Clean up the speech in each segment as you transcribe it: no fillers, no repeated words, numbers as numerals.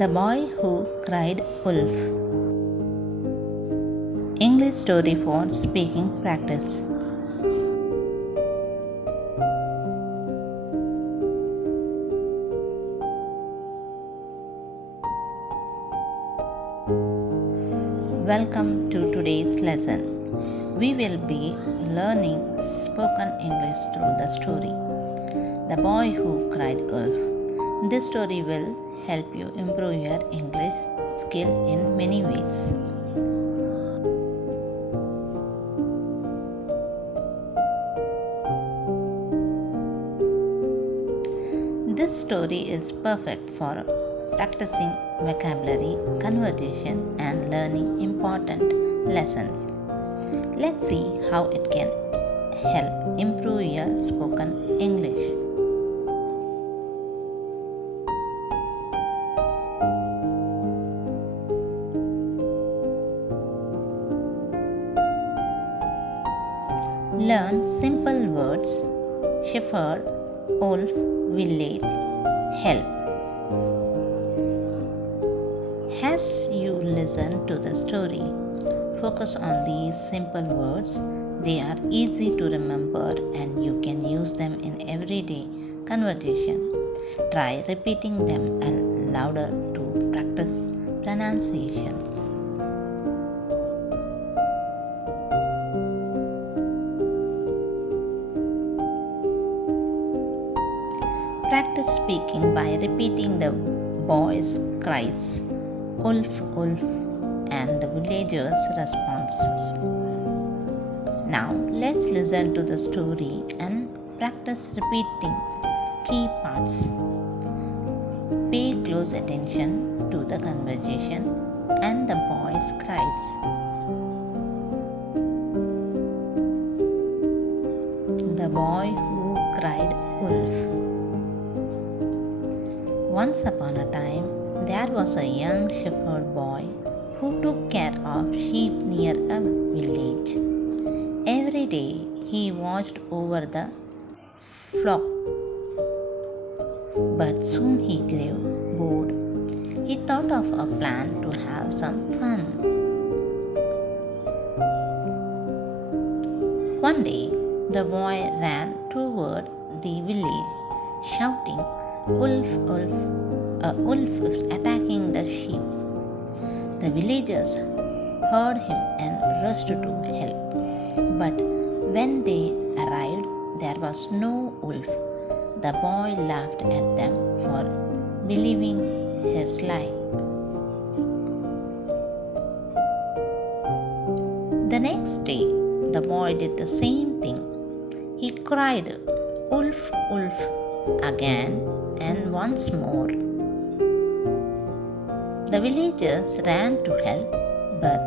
The Boy Who Cried Wolf. English story for speaking practice. Welcome to today's lesson. We will be learning spoken English through the story The Boy Who Cried Wolf. This story will help you improve your English skill in many ways. This story is perfect for practicing vocabulary, conversation, and learning important lessons. Let's see how it can help improve your spoken English. Learn simple words: shepherd, wolf, village, help. As you listen to the story, focus on these simple words. They are easy to remember and you can use them in everyday conversation. Try repeating them louder to practice pronunciation. Practice speaking by repeating the boy's cries, wolf, wolf, and the villagers' responses. Now let's listen to the story and practice repeating key parts. Pay close attention to the conversation and the boy's cries. The boy who cried wolf. Once upon a time, there was a young shepherd boy who took care of sheep near a village. Every day he watched over the flock, but soon he grew bored. He thought of a plan to have some fun. One day, the boy ran toward the village, shouting, "Wolf, wolf, a wolf is attacking the sheep." The villagers heard him and rushed to help. But when they arrived, there was no wolf. The boy laughed at them for believing his lie. The next day, the boy did the same thing. He cried, "Wolf, wolf," again and once more. The villagers ran to help, but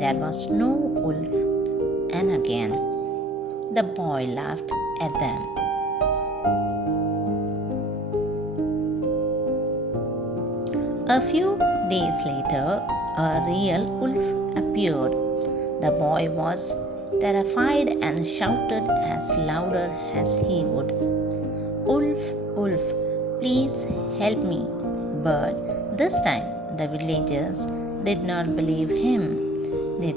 there was no wolf, and again the boy laughed at them. A few days later, a real wolf appeared. The boy was terrified and shouted as louder as he would, "Wolf, wolf, please help me." But this time the villagers did not believe him. They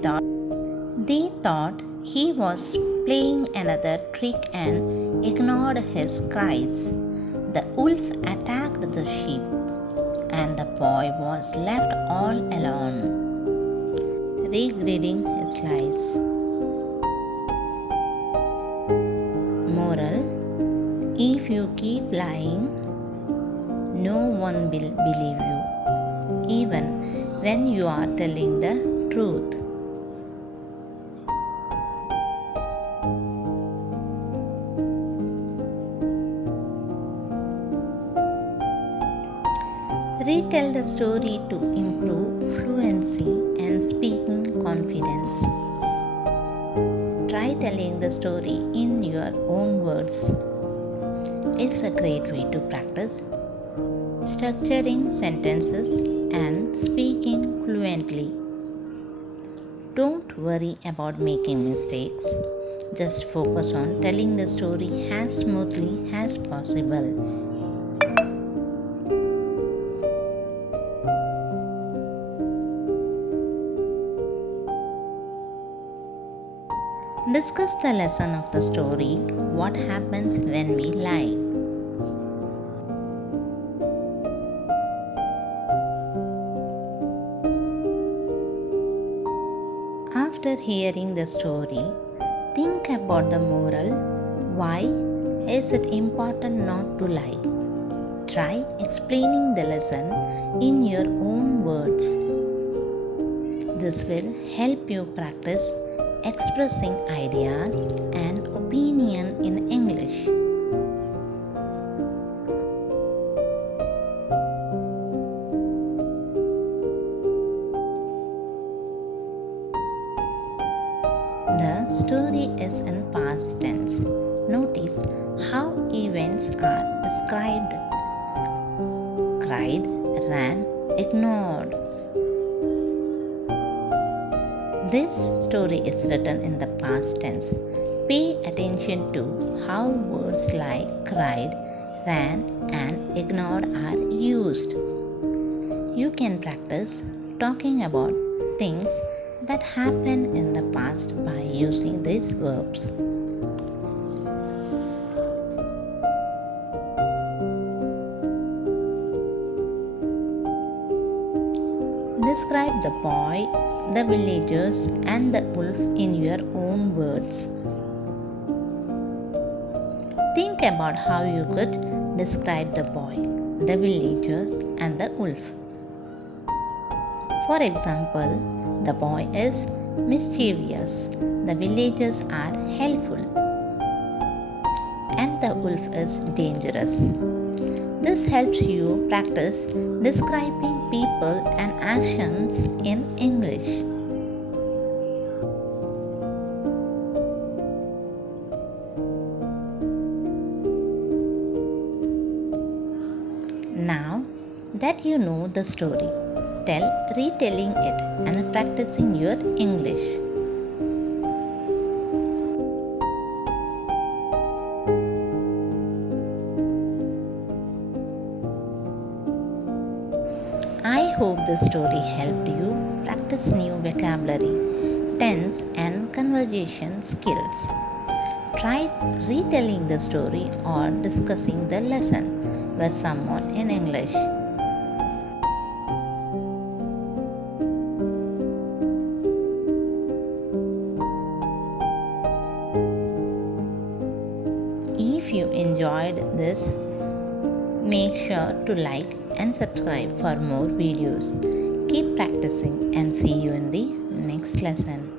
thought he was playing another trick and ignored his cries. The wolf attacked the sheep, and the boy was left all alone, regretting his lies. Moral: if you keep lying, no one will believe you, even when you are telling the truth. Retell the story to improve fluency and speaking confidence. Try telling the story in your own words. It's a great way to practice structuring sentences and speaking fluently. Don't worry about making mistakes. Just focus on telling the story as smoothly as possible. Discuss the lesson of the story. What happens when we lie? After hearing the story, think about the moral. Why is it important not to lie? Try explaining the lesson in your own words. This will help you practice expressing ideas and opinion in English. The story is in past tense. Notice how events are described: cried, ran, ignored. This story is written in the past tense. Pay attention to how words like cried, ran, and ignored are used. You can practice talking about things that happened in the past by using these verbs. Describe the boy, the villagers, and the wolf in your own words. Think about how you could describe the boy, the villagers, and the wolf. For example, the boy is mischievous, the villagers are helpful, and the wolf is dangerous. This helps you practice describing people and actions in English. Now that you know the story, retelling it and practicing your English. I hope the story helped you practice new vocabulary, tense, and conversation skills. Try retelling the story or discussing the lesson with someone in English. If you enjoyed this, make sure to like and subscribe for more videos. Keep practicing and see you in the next lesson.